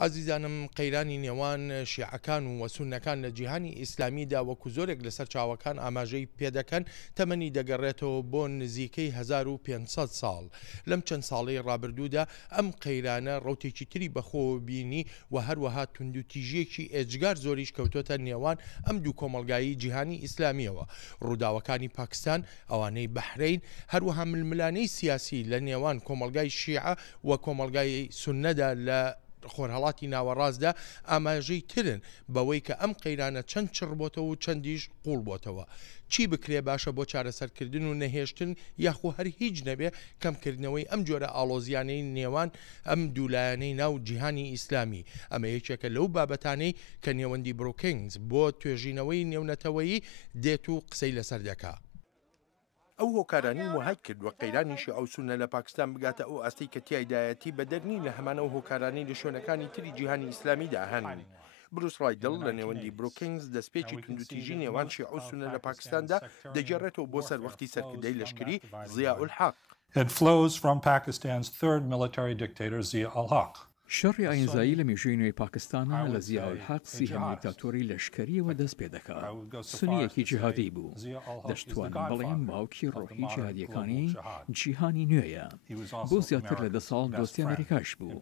ئازیزانم قەیرانی نێوان شیعەکان و سوننەکان لە جیهانی ئیسلامیدا وەکو زۆرێک لەسەر چاوەکان ئاماژەی پێدەکەن تەمەنی دەگەڕێتەوە بۆ نزیکەی 1500 ساڵ. لەم چەند ساڵەی ڕابردوودا ئەم قەیرانە ڕەوتێکی تری بەخۆوە بینی و هەروەها توندوتیژیەکی ئێجگار زۆریش کەوتۆتە نێوان ئەم دوو کۆمەڵگایی جیهانی ئیسلامیەوە. ڕووداوەکانی پاکستان، ئەوانەی بەحرین، هەروەها ململانەی سیاسی لە نێوان کۆمەڵگای شیعە و کۆمەڵگای سوننەدا لە خۆرهەڵاتی ناوەڕاستدا ئاماژەی ترن بەوەی کە ئەم قەیرانە چەند چڕ بۆتەوە و چەندیش قوڵ بۆتەوە. چی بکرێ باشە بۆ چارەسەرکردن و نەهێشتن یاخۆ هەر هیچ نەبێ کەمکردنەوەی ئەم جۆرە ئاڵۆزیانەی نێوان ئەم دوولایەنەی ناو جیهانی ئیسلامی. ئەمە یەکێکە لەو بابەتانەی کە نێوەندی بروکینگز بۆ توێژینەوەی نێونەتەوەیی دێت و قسەی لەسەر دەکا. ئەو هۆکارانی وهای کرد وە قەیرانیشی ئەو سونە لە پاکستان بگاتە ئەو ئەستەی کە تیایدایەتی بە دەرنی لە هەمانە و هۆکارانی لە شوێنەکانی تری جیهانی ئیسلامیدا هەن. بروس ڕایدڵ لە نێوەندی بروکینگز دەستپێکی توندوتیژی نێوان شیعە و سونە لە پاکستاندا دەگەڕێتەوە بۆ سەر وەختی سەرکردەی لەشکری زیا الحەق. It flows from Pakistan's third military dictator Zia al-Haq. شەڕی ئاینزایی لە مێژووی نوێی پاکستانە لە زیا الحەق سیهەم دیکتاتۆری لەشکریەوە دەست پێ دەکات. سونیەکی جیهادی بوو. دەشتوانم بڵێم باوکی ڕۆحی جیهادیەکانی جیهانی نوێیە. بۆ زیاتر لە 10 ساڵ دۆستی ئەمریکاش بوو.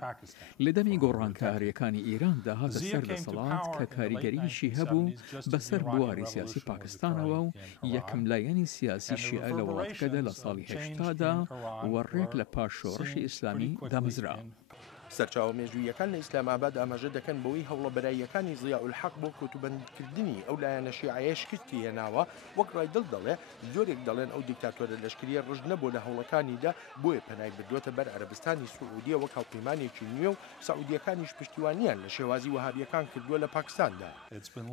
لە دەمی گۆڕانکاریەکانی ئیراندا هاتە سەر دەسەڵات کە کاریگەریشی هەبوو بەسەر بواری سیاسی پاکستانەوە و یەکەم لایەنی سیاسی شیعە لە وڵاتەکەدا لە ساڵی 80دا وەڕێک لە پاش شۆڕشی ئیسلامی دامەزرا. سەرچاوە مێژوویەکان لە ئیسلاماباد ئاماژە دەکەن بەوەی هەوڵە بەراییەکانی زیا الحەق بۆ کۆتوبەندکردنی ئەو لایەنە شیعەیە شکستی هێناوە. وەک ڕایدڵ دەڵێ زۆرێک دەڵێن ئەو دیکتاتۆرە لەشکریە ڕژ نەبوو لە هەوڵەکانیدا بۆیە پەنای بردووەتە بەر عەرەبستانی سعودیە وەک هاوپەیمانێکی نوێ و سعودیەکانیش پشتیوانیان لە شێوازی وەهابیەکان کردووە لە پاکستاندا.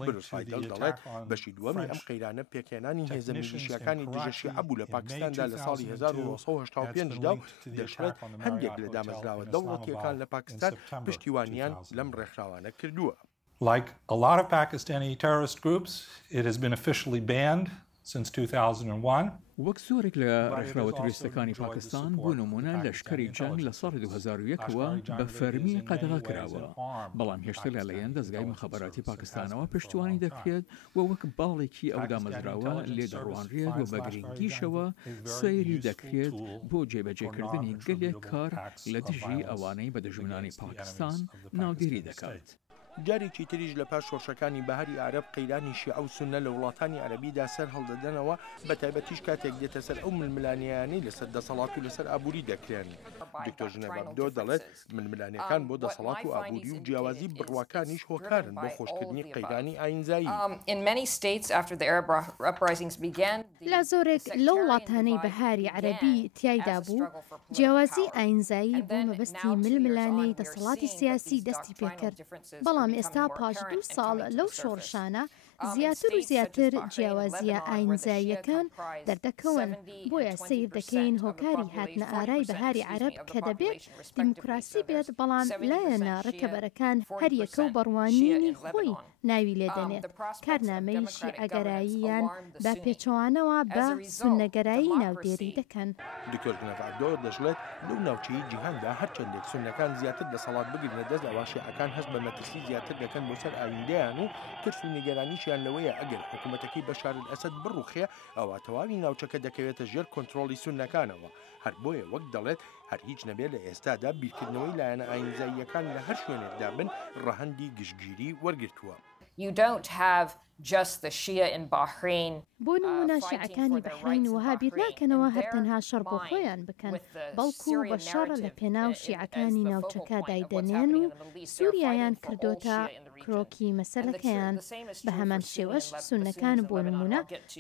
بروس ڕایدڵ دەڵێت بەشی دووەمی ئەم قەیرانە پێکهێنانی هێزە میلیشیاکانی دژە شیعە بوو لە پاکستاندا لە ساڵی 1985دا و دەشێت هەندێک لە دامەزراوە دەوڵەتیەکان لە پاکستان پشتیوانیان لەم ڕێکخراوانە کردووە. Like a lot of Pakistani terrorist groups, it has been officially banned since 2001. وەک زۆرێک لە ڕێکخراوە توریستەکانی پاکستان بۆ نمونە لەشکری جەنگ لە ساڵی 2001ەوە بە فەرمی قەدەغا کراوە. بەڵام هێشتا لەلایەن دەزگای مخابراتی پاکستانەوە پشتیوانی دەکرێت و وەک باڵێکی ئەو دامەزراوە لێ دەڕوانرێت و بە گرنگیشەوە سەیری دەکرێت بۆ جێبەجێکردنی گەلێک کار لە دژی ئەوانەی بە دژمنانی پاکستان ناودێری دەکات. جارێکی تریش لە پاش شۆڕشەکانی بەهاری عەرەب قەیرانی شیعە و سوننە لە وڵاتانی عەرەبیدا سەر هەڵدەدەنەوە بە تایبەتیش کاتێک دێتە سەر ئەو ململانیانەی لەسەر دەسەڵات و لەسەر ئابووری دەکرێن. دکتۆر ژنێڤ عەبدۆ دەڵێت ململانیەکان بۆ دەسەڵات و ئابووری و جیاوازی بڕواکانیش هۆکارن بۆ خۆشکردنی قەیرانی ئاینزایی. لە زۆرێک لە وڵاتانەی بەهاری عەرەبی تیایدا بوو جیاوازی ئاینزایی بۆ مەبەستی ململانەی دەسەڵاتی سیاسی دەستی پێکرد. بەڵام ئێستا پاش 2 ساڵ لەو شۆڕشانە زیاتر و زیاتر جیاوازیە ئاینزاییەکان دەردەکەون. بۆیە سیر دەکەین هۆکاری هاتنە ئارای بەهاری عەرەب کە دەبێت دیموکراسی بێت بەڵام لایەنە ڕێکەبەرەکان هەر یەکە و بەڕوانینی خۆی ناوی لێدەنێت. کارنامەی شیعەگەراییان بە پێچەوانەوە بە سوننەگەرایی ناودێری دەکەن. دکتۆر ژنێڤ عەبدۆ دەژڵێت لەو ناوچەی جیهاندا هەرچەندێک سوننەکان زیاتر دەسەڵات بگرنە دەست ئەوا شیعەکان هەست بە مەترسی زیاتر دەکەن بۆ سەر ئایندەیان و ترس و نیگەرانیشیان لەوەیە ئەگەر حکوومەتەکەی بەشار الئەسەد بڕوخێ ئەوە تەواوی ناوچەکە دەکەوێتە ژێر کۆنتڕۆڵی سوننەکانەوە. هەر بۆیە وەک دەڵێت هەر هیچ نەبێت لە ئێستادا بیرکردنەوەی لایەنە ئاینزاییەکان لە هەر شوێنێکدا بن ڕەهەندی گشتگیری وەرگرتووە. You don't have just the Shia in Bahrain. بۆ نمونە شیعەکانی بەحرین وها بیر ناکەنەوە هەر تەنها شەڕ بۆ خۆیان بکەن بەڵکو بە شەڕ لە پێناو شیعەکانی ناوچەکە دایدەنێن و سووریایان کردوتە کرۆکی مەسەلەکەیان. بە هەمان شێوەش سوننەکان بۆ نمونە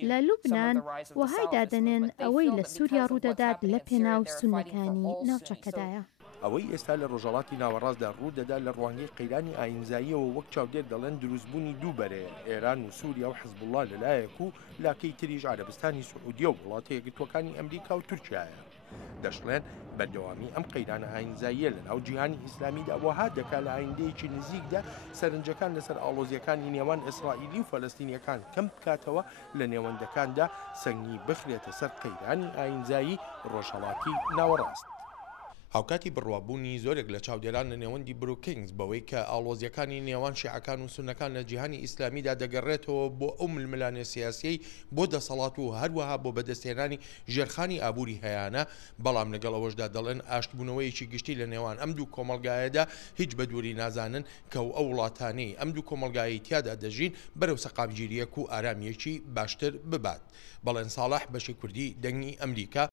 لە لوبنان وهای دادەنێن ئەوەی لە سووریا ڕوودەدات لە پێناو سوننەکانی ناوچەکەدایە. ئەوەی ئێستا لە ڕۆژهەڵاتی ناوەڕاستدا ڕوودەدا لە ڕوانگەی قەیرانی ئاینزاییەوە وەک چاودێر دەڵێن دروستبوونی دوو بەرەیە ئێران و سووریا و حزبوڵڵا لەلایەک و لاکەی تریش عەرەبستانی سعودیە و وڵاتە یەکگرتووەکانی ئەمریکا و تورکیایە. دەشڵێن بەردەوامی ئەم قەیرانە ئاینزاییە لەناو جیهانی ئیسلامیدا وەها دەکات لە ئایندەیەکی نزیکدا سەرنجەکان لەسەر ئاڵۆزیەکانی نێوان ئیسرائیلی و فەلەستینیەکان کەم بکاتەوە لە نێوەندەکاندا سەنگی بخرێتە سەر قەیرانی ئاینزایی ڕۆژهەڵاتی ناوەڕاست. هاوکاتی بڕوابوونی زۆرێک لە چاودێران لە نێوەندی بروکینگز بەوەی کە ئاڵۆزیەکانی نێوان شیعەکان و سونەکان لە جیهانی ئیسلامیدا دەگەڕێتەوە بۆ ئەو ململانە سیاسیەی بۆ دەسەڵات و هەروەها بۆ بەدەستێنانی ژێرخانی ئابووری هەیانە، بەڵام لەگەڵ ئەوەشدا دەڵێن ئاشتبوونەوەیەکی گشتی لە نێوان ئەم دوو کۆمەڵگایەدا هیچ بە دووری نازانن کە ئەو وڵاتانەی ئەم دوو کۆمەڵگایی تیادا دەژین بەرەو سەقامگیریەک و ئارامیەکی باشتر ببات. بەڵێن ساڵح بەشی کوردی دەنگی ئەمریکا